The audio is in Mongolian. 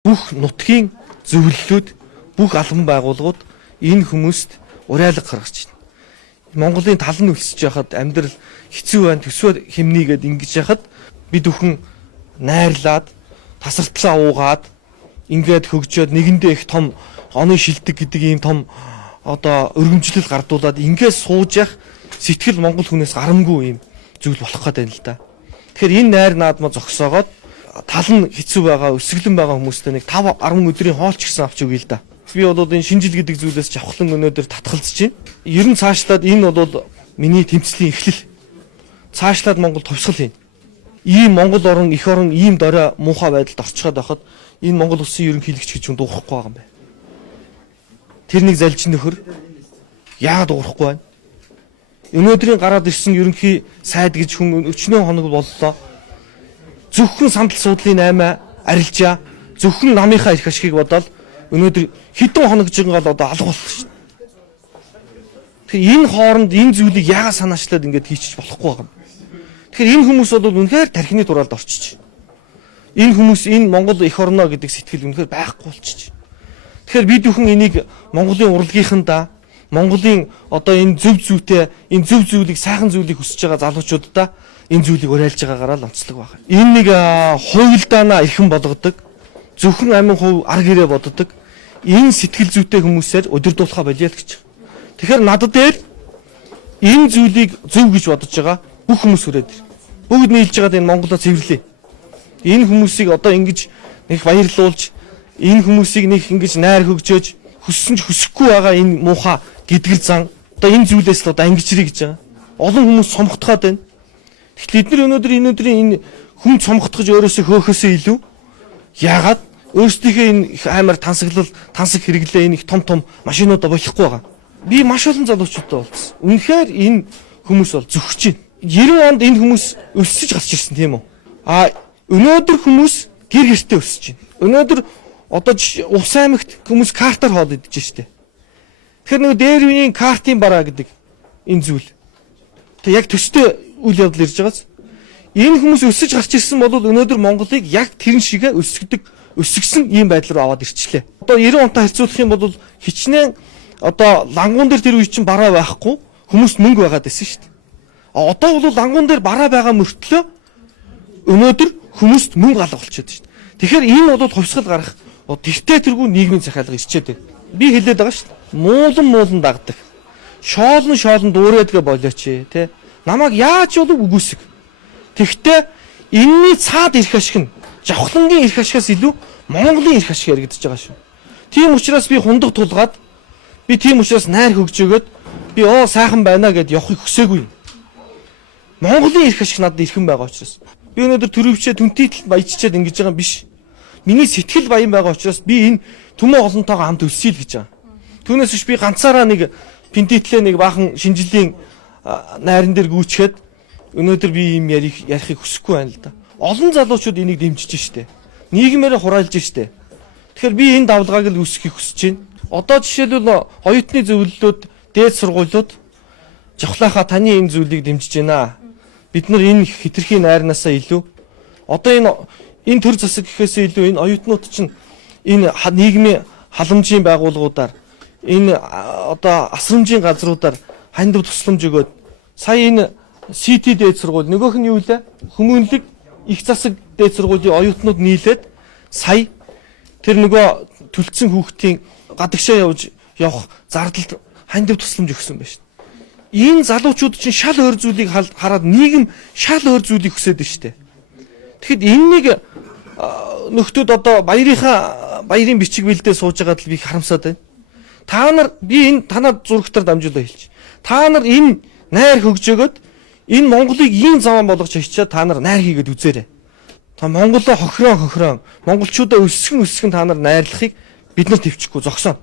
бүх нутгийн зөвлөлүүд, бүх албан байгууллагууд энэ хүмүүст уриалга гаргаж байна. Монголын тал нь өлсөж яхад амьдрал хэцүү байна, төсвөр хэмнийгээд ингэж яхад бид бүхэн найрлаад, тасартлаа уугаад, ингээд хөгжөөд нэгэндээ их том оны шилдэг гэдэг ийм том өргөмжлөл гардуулаад ингээд сууж явах сэтгэл монгол хүнээс гарамгүй юм зүйл болох гэдэг юм л да. Тэгэхээр энэ найр наадмаа зогсоогоод тал нь хэцүү байгаа, өсөглөн байгаа хүмүүстээ нэг 5-10 өдрийн хоолч гэсэн авч өгье л да. Би бол энэ шинжил гэдэг зүйлээс жавхлан өнөөдөр татгалзаж байна. Ер нь цаашлаад энэ бол миний тэмцлийн эхлэл. Цаашлаад Монгол товсгол юм. Ийм Монгол орн, эх орн ийм дорой муухай байдалд орчиход байхад энэ Монгол улсын ерөнхийлөгч гэж хүн дуурахгүй байгаа юм байна. Тэр нэг залж нөхөр яагаад дуурахгүй байна? Өнөөдрийн гараад ирсэн ерөнхий сайд гэж хүн 40 хоног боллоо. Зөвхөн сандал суудлын 8 арилжаа, зөвхөн намынхаа эрх ашигыг бодоод өнөөдөр хэдэн хоног жингээл алга боллоо шүү дээ. Тэгэхээр энэ хооронд энэ зүйлийг яагаад санаачлаад ингэж хийчих болохгүй байгаа юм. Тэгэхээр энэ хүмүүс бол үнэхээр тархины дураалд орчиж байна. Энэ хүмүүс энэ Монгол эх орноо гэдэг сэтгэл үнэхээр байхгүй болчихж байна. Тэгэхээр бид бүхэн энийг Монголын урлагийнхандаа, Монголын энэ зөв зүйтэй, энэ зөв зүйлийг, сайхан зүйлийг хүсэж байгаа залуучуудаа энэ зүйлийг уриалж байгаагаараа л онцлог байна. Энэ нэг хувилдаанаа эрхэм болгодог, зөвхөн амин хувь арга ирээ боддог, энэ сэтгэл зүйтэй хүмүүсээр удирдуулахаа болио л гэж. Тэгэхээр надад дээр энэ зүйлийг зөв гэж бодож байгаа бүх хүмүүс хүрээд бүгд нийлж байгаад энэ Монголоо цэвэрлэе. Энэ хүмүүсийг ингэж нэг баярлуулж, энэ хүмүүсийг нэг ингэж найр хөгжөөж, хүссэн ч хүсэхгүй байгаа энэ муухай гэдгэр зан энэ зүйлээс л ангижрий гэж байгаа. Олон хүмүүс цомготхоод байна. Тэгэхдээ бид нар өнөөдрийн энэ хүн цомготгож өөрөөсөө хөөхөөсөө илүү яагаад өөрсдийнхээ энэ их амар тансаг хэрэглээ энэ их том машинуудаа болохгүй байгаа. Би маш олон залуучуудтай уулзсан. Үнэхээр энэ хүмүүс бол зөгсөж байна. 90 онд энэ хүмүүс өсөж гарч ирсэн тийм үү? Өнөөдөр хүмүүс гэр гэртээ өсөж байна. Өнөөдөр Увс аймагт хүмүүс картаар хоол идэж штэ. Тэгэхээр нэг дээр үеийн картын бараа гэдэг энэ зүйл. Тэг яг төстэй үйл явдал ирж байгааз. Энэ хүмүүс өсөж гарч ирсэн бол өнөөдөр Монголыг яг тэрэн шигээ өсгсөн ийм байдал руу аваад ирчлээ. 90 онтой харьцуулах юм бол хичнээн лангуун дээр тэр үе чинь бараа байхгүй хүмүүст мөнгө байгаад байсан штэ. Одоо бол лангуун дээр бараа байгаа мөртлөө өнөөдөр хүмүүст мөнгө алга болчиход штэ. Тэгэхээр энэ бол хувьсгал гарах диктаторгүй нийгмийн захиалга ирчээд байна. Би хэлээд байгаа шүү дээ. Муулан дагдаг. Шоолн дуурайдгээ болооч те. Намайг яаж болов үгүйсэг. Тэгвэл энэний цаад эрх ашиг нь жавхлангийн эрх ашигаас илүү Монголын эрх ашиг яригдчихэж байгаа шүү. Тийм учраас би хундаг тулгаад би тийм учраас найр хөгжөөгөөд би сайхан байна гэд явахыг хүсээгүй. Монголын эрх ашиг надад эрхэм байгаа учраас би өнөөдөр төрөвчөө түнтийтэл баяжчаад ингэж байгаа юм биш. Миний сэтгэл баян байгаа учраас би энэ түмэн олонтойгоо хамт өсөе л гэж байгаа. Түүнээс биш би ганцаараа нэг пентитлээ нэг баахан шинжилийн найран дээр гүйчгээд өнөөдөр би ийм ярихыг хүсэхгүй байна л да. Олон залуучууд энийг дэмжиж штэ. Нийгмээрээ хураалж штэ. Тэгэхээр би энэ давлгааг л үүсгэхийг хүсэж байна. Одоо жишээлбэл оюутны зөвлөлүүд, дээд сургуулиуд жавхлаахаа таны энэ зүйлийг дэмжиж байна. Бид нар энэ хитрхи найрнаасаа илүү энэ төр засаг гэхээсээ илүү энэ оюутнууд чинь энэ нийгмийн халамжийн байгууллагуудаар энэ асрамжийн газруудаар хандив тусламж өгөөд сая энэ CT дээд сургууль нөгөөх нь юу вэ? Хүмүүнлэг их засаг дээд сургуулийн оюутнууд нийлээд сая тэр нөгөө төлцсөн хүүхдийн гадагшаа явах зардалд хандив тусламж өгсөн байна шүү дээ. Энэ залуучууд чинь шал өөр зүйлийг хараад нийгэм шал өөр зүйлийг хүсээд байна шүү дээ. Тэгэхэд энэнийг нөхдүүд баярын бичиг бэлдээ сууж байгаад л би харамсаад байна. Та нар би энэ танад зурагтаар дамжуулаа хэлчих. Та нар энэ найр хөгжөөгөөд энэ Монголыг ийм заван болгож хичээд та нар найр хийгээд үзээрэй. Та Монголоо хохирон монголчуудаа өсгөн та нар найрлахыг бид нар төвчөхгүй зогсоно.